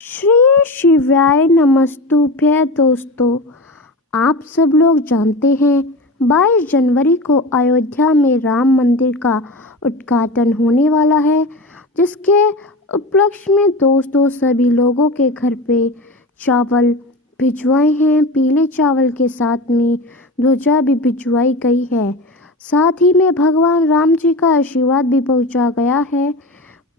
श्री शिवाय नमस्तुभ्य। दोस्तों, आप सब लोग जानते हैं 22 जनवरी को अयोध्या में राम मंदिर का उद्घाटन होने वाला है, जिसके उपलक्ष्य में दोस्तों सभी लोगों के घर पे चावल भिजवाए हैं। पीले चावल के साथ में ध्वजा भी भिजवाई गई है। साथ ही में भगवान राम जी का आशीर्वाद भी पहुंचा गया है।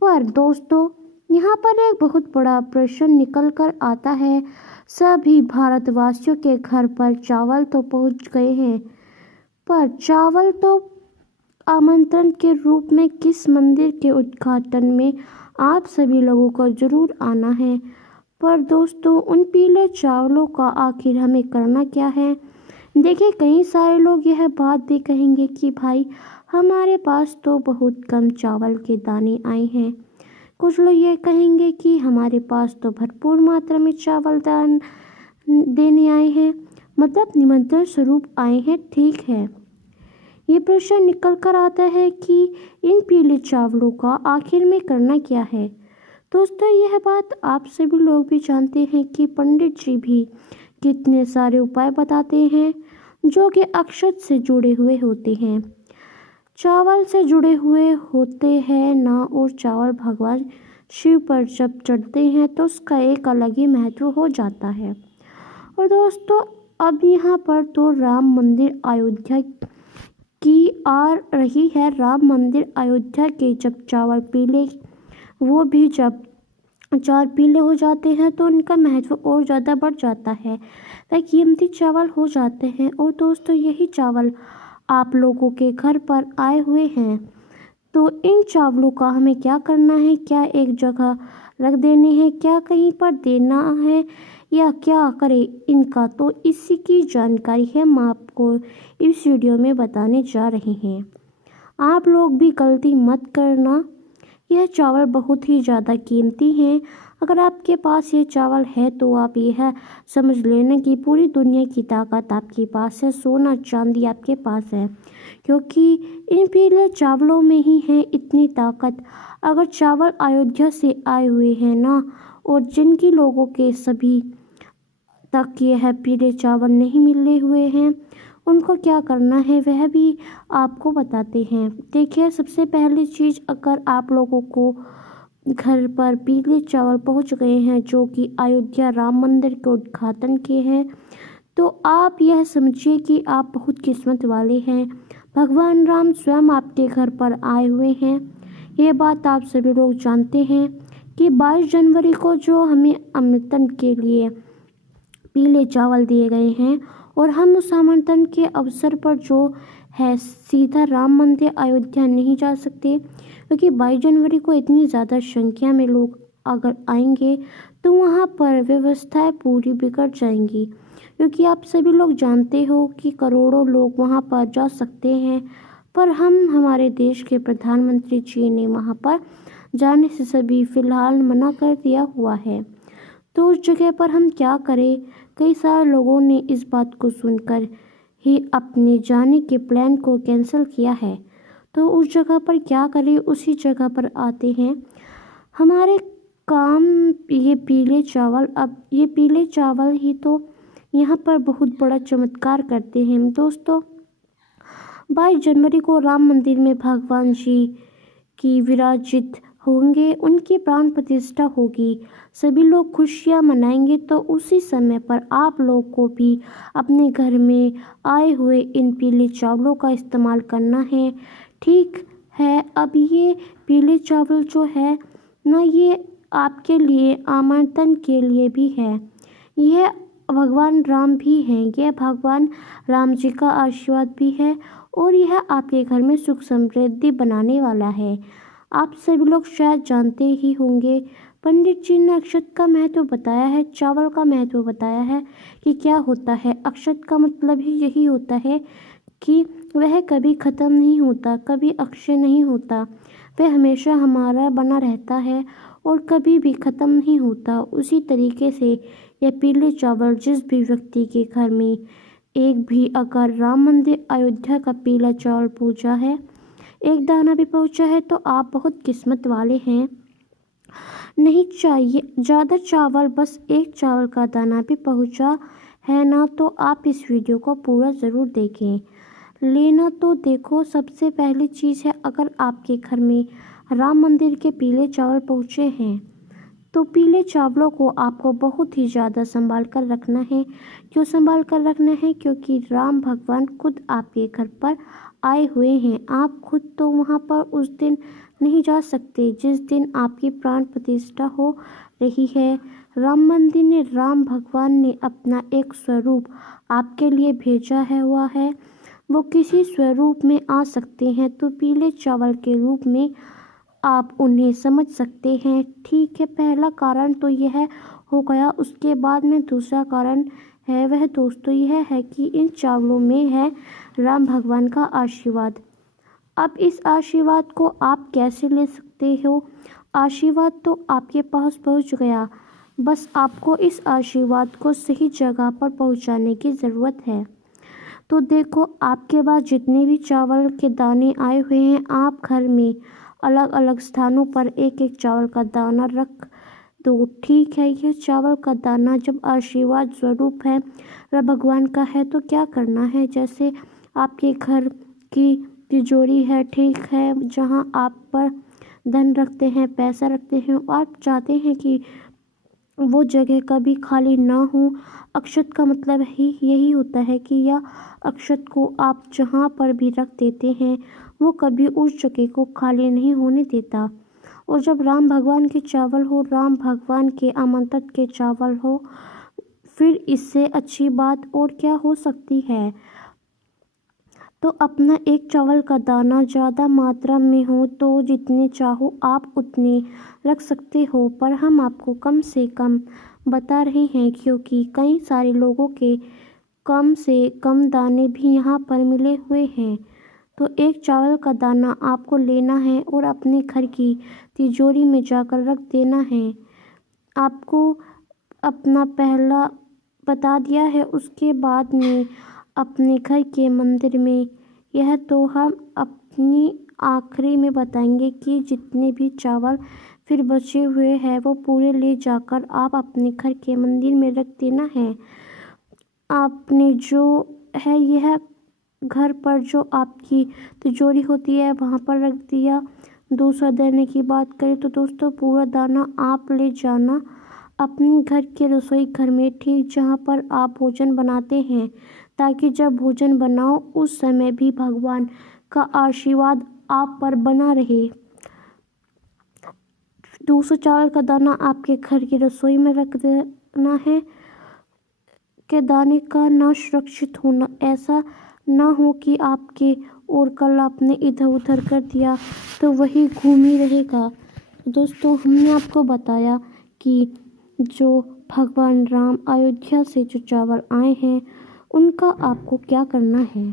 पर दोस्तों, यहाँ पर एक बहुत बड़ा प्रश्न निकल कर आता है। सभी भारतवासियों के घर पर चावल तो पहुँच गए हैं, पर चावल तो आमंत्रण के रूप में किस मंदिर के उद्घाटन में आप सभी लोगों को ज़रूर आना है। पर दोस्तों, उन पीले चावलों का आखिर हमें करना क्या है। देखिए, कई सारे लोग यह बात भी कहेंगे कि भाई हमारे पास तो बहुत कम चावल के दाने आए हैं। कुछ लोग ये कहेंगे कि हमारे पास तो भरपूर मात्रा में चावल दान देने आए हैं, मतलब निमंत्रण स्वरूप आए हैं। ठीक है, ये प्रश्न निकल कर आता है कि इन पीले चावलों का आखिर में करना क्या है। दोस्तों, यह बात आप सभी लोग भी जानते हैं कि पंडित जी भी कितने सारे उपाय बताते हैं जो कि अक्षत से जुड़े हुए होते हैं, चावल से जुड़े हुए होते हैं ना। और चावल भगवान शिव पर जब चढ़ते हैं तो उसका एक अलग ही महत्व हो जाता है। और दोस्तों, अब यहाँ पर तो राम मंदिर अयोध्या की आ रही है। राम मंदिर अयोध्या के जब चावल पीले, वो भी जब चावल पीले हो जाते हैं तो उनका महत्व और ज़्यादा बढ़ जाता है। वह कीमती चावल हो जाते हैं। और दोस्तों, यही चावल आप लोगों के घर पर आए हुए हैं, तो इन चावलों का हमें क्या करना है। क्या एक जगह रख देने हैं, क्या कहीं पर देना है, या क्या करें इनका, तो इसी की जानकारी है हम आपको इस वीडियो में बताने जा रहे हैं। आप लोग भी गलती मत करना, यह चावल बहुत ही ज़्यादा कीमती हैं। अगर आपके पास ये चावल है तो आप यह समझ लेना कि पूरी दुनिया की ताकत आपके पास है, सोना चांदी आपके पास है, क्योंकि इन पीले चावलों में ही है इतनी ताकत। अगर चावल अयोध्या से आए हुए हैं ना, और जिनकी लोगों के सभी तक यह पीले चावल नहीं मिले हुए हैं, उनको क्या करना है वह भी आपको बताते हैं। देखिए, सबसे पहली चीज़, अगर आप लोगों को घर पर पीले चावल पहुंच गए हैं जो कि अयोध्या राम मंदिर के उद्घाटन के हैं, तो आप यह समझिए कि आप बहुत किस्मत वाले हैं। भगवान राम स्वयं आपके घर पर आए हुए हैं। ये बात आप सभी लोग जानते हैं कि 22 जनवरी को जो हमें आमंत्रण के लिए पीले चावल दिए गए हैं, और हम उस आमंत्रण के अवसर पर जो है सीधा राम मंदिर अयोध्या नहीं जा सकते, क्योंकि 22 जनवरी को इतनी ज़्यादा संख्या में लोग अगर आएंगे तो वहाँ पर व्यवस्थाएं पूरी बिगड़ जाएंगी। क्योंकि आप सभी लोग जानते हो कि करोड़ों लोग वहाँ पर जा सकते हैं, पर हमारे देश के प्रधानमंत्री जी ने वहाँ पर जाने से सभी फ़िलहाल मना कर दिया हुआ है। तो उस जगह पर हम क्या करें। कई सारे लोगों ने इस बात को सुनकर ही अपने जाने के प्लान को कैंसिल किया है। तो उस जगह पर क्या करें, उसी जगह पर आते हैं हमारे काम ये पीले चावल। अब ये पीले चावल ही तो यहाँ पर बहुत बड़ा चमत्कार करते हैं। दोस्तों, 22 जनवरी को राम मंदिर में भगवान जी की विराजित होंगे, उनकी प्राण प्रतिष्ठा होगी, सभी लोग खुशियाँ मनाएंगे। तो उसी समय पर आप लोग को भी अपने घर में आए हुए इन पीले चावलों का इस्तेमाल करना है। ठीक है, अब ये पीले चावल जो है ना, ये आपके लिए आमंत्रण के लिए भी है। यह भगवान राम भी हैं, यह भगवान राम जी का आशीर्वाद भी है, और यह आपके घर में सुख समृद्धि बनाने वाला है। आप सभी लोग शायद जानते ही होंगे, पंडित जी ने अक्षत का महत्व बताया है, चावल का महत्व बताया है कि क्या होता है। अक्षत का मतलब ही यही होता है कि वह कभी ख़त्म नहीं होता, कभी अक्षय नहीं होता, वह हमेशा हमारा बना रहता है और कभी भी ख़त्म नहीं होता। उसी तरीके से यह पीले चावल जिस भी व्यक्ति के घर में एक भी अगर राम मंदिर अयोध्या का पीला चावल पूजा है, एक दाना भी पहुंचा है, तो आप बहुत किस्मत वाले हैं। नहीं चाहिए ज़्यादा चावल, बस एक चावल का दाना भी पहुंचा है ना तो आप इस वीडियो को पूरा ज़रूर देखें। लेना तो देखो, सबसे पहली चीज़ है, अगर आपके घर में राम मंदिर के पीले चावल पहुँचे हैं तो पीले चावलों को आपको बहुत ही ज़्यादा संभाल कर रखना है। क्यों संभाल कर रखना है? क्योंकि राम भगवान खुद आपके घर पर आए हुए हैं। आप खुद तो वहाँ पर उस दिन नहीं जा सकते जिस दिन आपकी प्राण प्रतिष्ठा हो रही है। राम मंदिर ने, राम भगवान ने अपना एक स्वरूप आपके लिए भेजा है हुआ है। वो किसी स्वरूप में आ सकते हैं तो पीले चावल के रूप में आप उन्हें समझ सकते हैं। ठीक है, पहला कारण तो यह हो गया। उसके बाद में दूसरा कारण है वह दोस्तों यह है कि इन चावलों में है राम भगवान का आशीर्वाद। अब इस आशीर्वाद को आप कैसे ले सकते हो? आशीर्वाद तो आपके पास पहुंच गया, बस आपको इस आशीर्वाद को सही जगह पर पहुंचाने की ज़रूरत है। तो देखो, आपके पास जितने भी चावल के दाने आए हुए हैं, आप घर में अलग अलग स्थानों पर एक एक चावल का दाना रख दो। ठीक है, यह चावल का दाना जब आशीर्वाद स्वरूप है, भगवान का है, तो क्या करना है, जैसे आपके घर की तिजोरी है, ठीक है, जहाँ आप पर धन रखते हैं, पैसा रखते हैं, आप चाहते हैं कि वो जगह कभी खाली ना हो। अक्षत का मतलब ही यही होता है कि यह अक्षत को आप जहाँ पर भी रख देते हैं वो कभी उस जगह को खाली नहीं होने देता। और जब राम भगवान के चावल हो, राम भगवान के आमंत्रित के चावल हो, फिर इससे अच्छी बात और क्या हो सकती है। तो अपना एक चावल का दाना ज़्यादा मात्रा में हो तो जितने चाहो आप उतने रख सकते हो, पर हम आपको कम से कम बता रहे हैं क्योंकि कई सारे लोगों के कम से कम दाने भी यहाँ पर मिले हुए हैं। तो एक चावल का दाना आपको लेना है और अपने घर की तिजोरी में जाकर रख देना है। आपको अपना पहला बता दिया है, उसके बाद में अपने घर के मंदिर में। यह तो हम अपनी आखिरी में बताएंगे कि जितने भी चावल फिर बचे हुए हैं वो पूरे ले जाकर आप अपने घर के मंदिर में रख देना है। आपने जो है यह घर पर जो आपकी तिजोरी होती है वहाँ पर रख दिया। दूसरा देने की बात करें तो दोस्तों, पूरा दाना आप ले जाना अपने घर के रसोई घर में, ठीक जहाँ पर आप भोजन बनाते हैं, ताकि जब भोजन बनाओ उस समय भी भगवान का आशीर्वाद आप पर बना रहे। दूसरा चावल का दाना आपके घर की रसोई में रख देना है के दाने का ना सुरक्षित होना, ऐसा ना हो कि आपके और कल आपने इधर उधर कर दिया तो वही घूम ही रहेगा। दोस्तों, हमने आपको बताया कि जो भगवान राम अयोध्या से जो चावल आए हैं उनका आपको क्या करना है।